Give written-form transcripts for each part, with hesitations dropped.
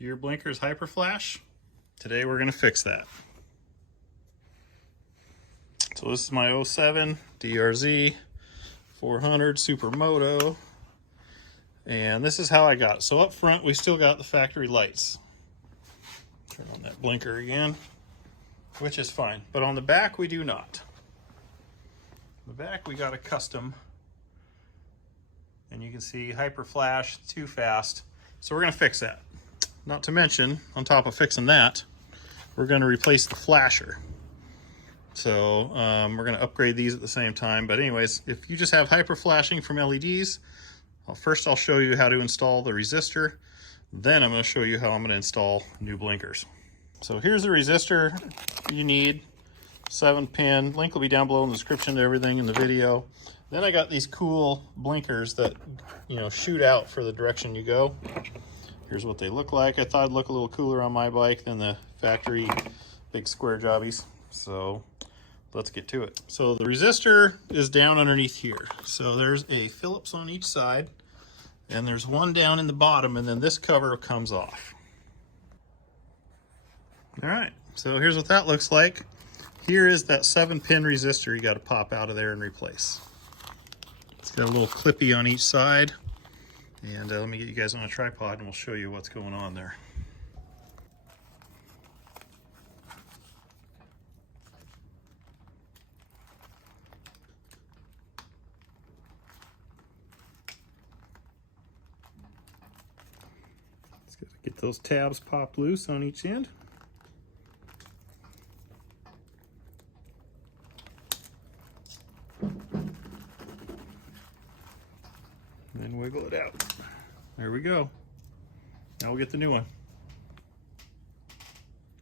Your blinkers hyperflash? Today we're going to fix that. So this is my 07 DRZ400 supermoto, and this is how I got it. So up front we still got the factory lights. Turn on that blinker again, which is fine, but on the back we do not. On the back we got a custom, and you can see hyperflash, too fast. So we're going to fix that. Not to mention, on top of fixing that, we're going to replace the flasher. So we're going to upgrade these at the same time. But anyways, if you just have hyper flashing from LEDs, first I'll show you how to install the resistor. Then I'm going to show you how I'm going to install new blinkers. So here's the resistor you need, 7-pin. Link will be down below in the description to everything in the video. Then I got these cool blinkers that, you know, shoot out for the direction you go. Here's what they look like. I thought it'd look a little cooler on my bike than the factory big square jobbies. So let's get to it. So the resistor is down underneath here. So there's a Phillips on each side, and there's one down in the bottom, and then this cover comes off. All right, so here's what that looks like. Here is that 7-pin resistor you got to pop out of there and replace. It's got a little clippy on each side. And let me get you guys on a tripod and we'll show you what's going on there. Let's get those tabs popped loose on each end. Then wiggle it out. There we go. Now we'll get the new one.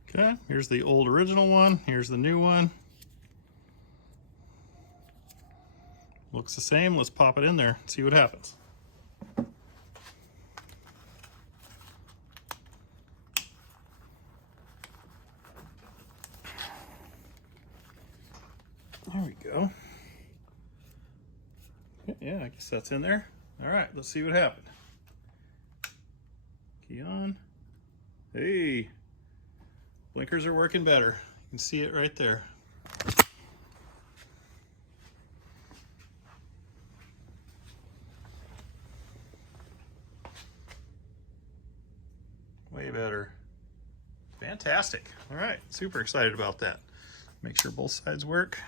Okay, here's the old original one. Here's the new one. Looks the same. Let's pop it in there, see what happens. There we go. Yeah, I guess that's in there. All right, let's see what happened. Key on. Hey, blinkers are working better. You can see it right there. Way better. Fantastic. All right, super excited about that. Make sure both sides work.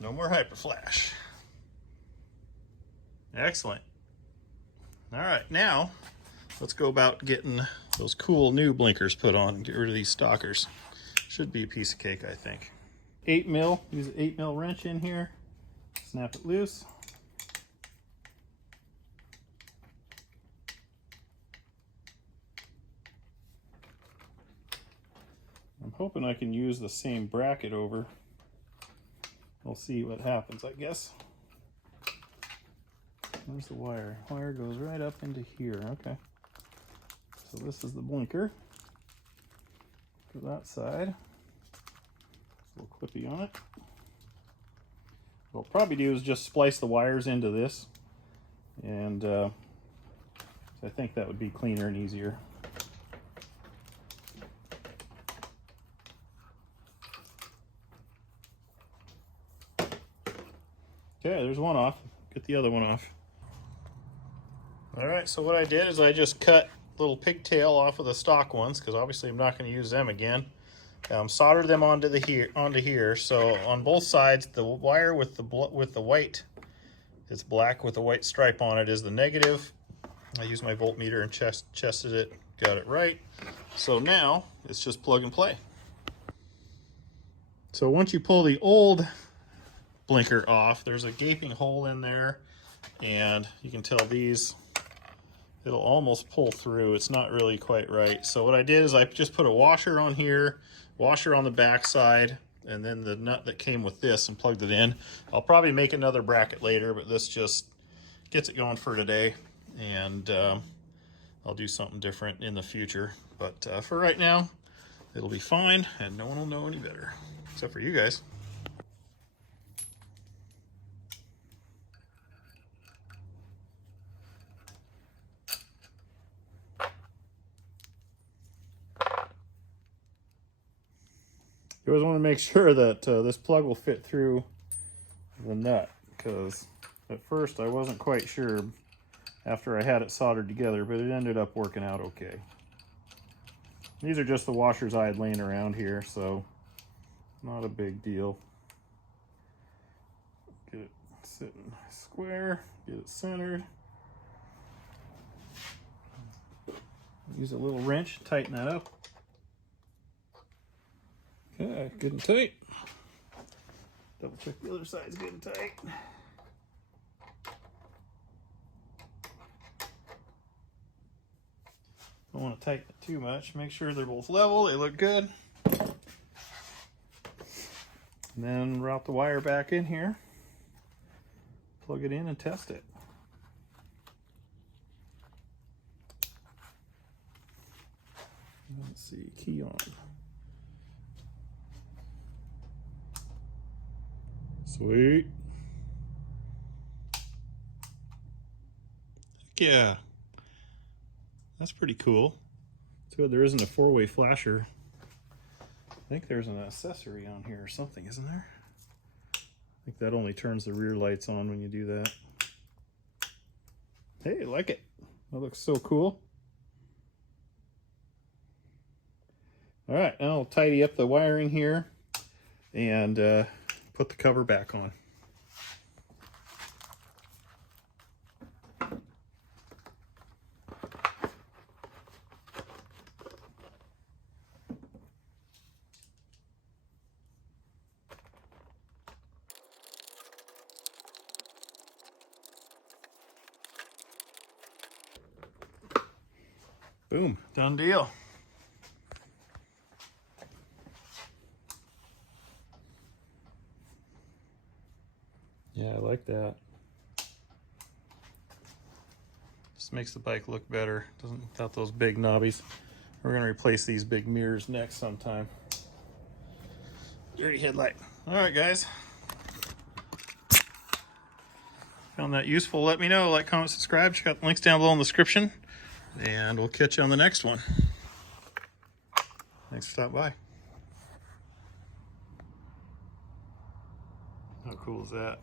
No more hyperflash. Excellent. All right, now let's go about getting those cool new blinkers put on and get rid of these stalkers. Should be a piece of cake, I think. 8mm, use an 8mm wrench in here, snap it loose. I'm hoping I can use the same bracket over. We'll see what happens, I guess. Where's the wire? Wire goes right up into here. Okay. So this is the blinker for that side. A little clippy on it. What I'll probably do is just splice the wires into this, and I think that would be cleaner and easier. Okay, there's one off. Get the other one off. All right, so what I did is I just cut a little pigtail off of the stock ones, because obviously I'm not going to use them again. Soldered them onto here. So on both sides, the wire with the white, it's black with a white stripe on it, is the negative. I used my voltmeter and chested it, got it right. So now it's just plug and play. So once you pull the old blinker off, there's a gaping hole in there, and you can tell these, it'll almost pull through. It's not really quite right. So what I did is I just put a washer on here, washer on the back side, and then the nut that came with this, and plugged it in. I'll probably make another bracket later, but this just gets it going for today, and I'll do something different in the future. But for right now, it'll be fine, and no one will know any better, except for you guys. You always want to make sure that this plug will fit through the nut, because at first I wasn't quite sure after I had it soldered together, but it ended up working out okay. These are just the washers I had laying around here, so not a big deal. Get it sitting square, get it centered. Use a little wrench to tighten that up. Okay, good and tight. Double check the other side's good and tight. Don't want to tighten it too much. Make sure they're both level, they look good. And then route the wire back in here. Plug it in and test it. Let's see, key on. Sweet. Heck yeah. That's pretty cool. It's good there isn't a 4-way flasher. I think there's an accessory on here or something, isn't there? I think that only turns the rear lights on when you do that. Hey, I like it. That looks so cool. All right, now I'll tidy up the wiring here and put the cover back on. Boom, done deal. Yeah, I like that. Just makes the bike look better. Doesn't without those big knobbies. We're gonna replace these big mirrors next sometime. Dirty headlight. All right, guys. Found that useful? Let me know. Like, comment, subscribe. Check out the links down below in the description. And we'll catch you on the next one. Thanks for stopping by. How cool is that?